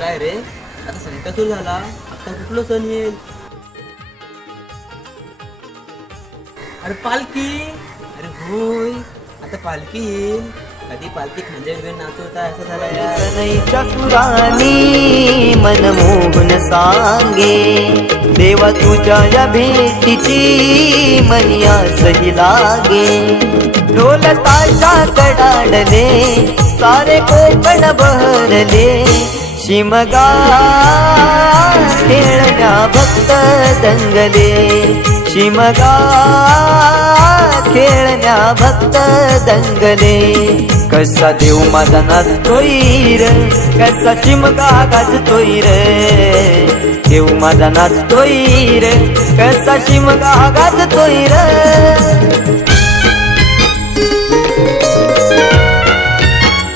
काय रे, आता संकट सुरू झाला, आता कुठलं सण येईल? अरे पालखी. अरे होय, आता पालखी येईल. कधी पालखी खांदे वगैरे नाचवता असं झालं यार. सनईच्या सुरानी मनमोहन सांगे, देवा तुझ्या या भेटीची मनिया सही लागे. ढोल ताशा कडाडले, सारे कोकण बहरले. शिमगा खेळण्या भक्त दंगले, शिमगा खेळण्या भक्त दंगले. कसा देव माझा नाचतोय र, कसा शिमगा गाजतोय र. देव माझा नाचतोय र, कसा शिमगा गाजतोय र.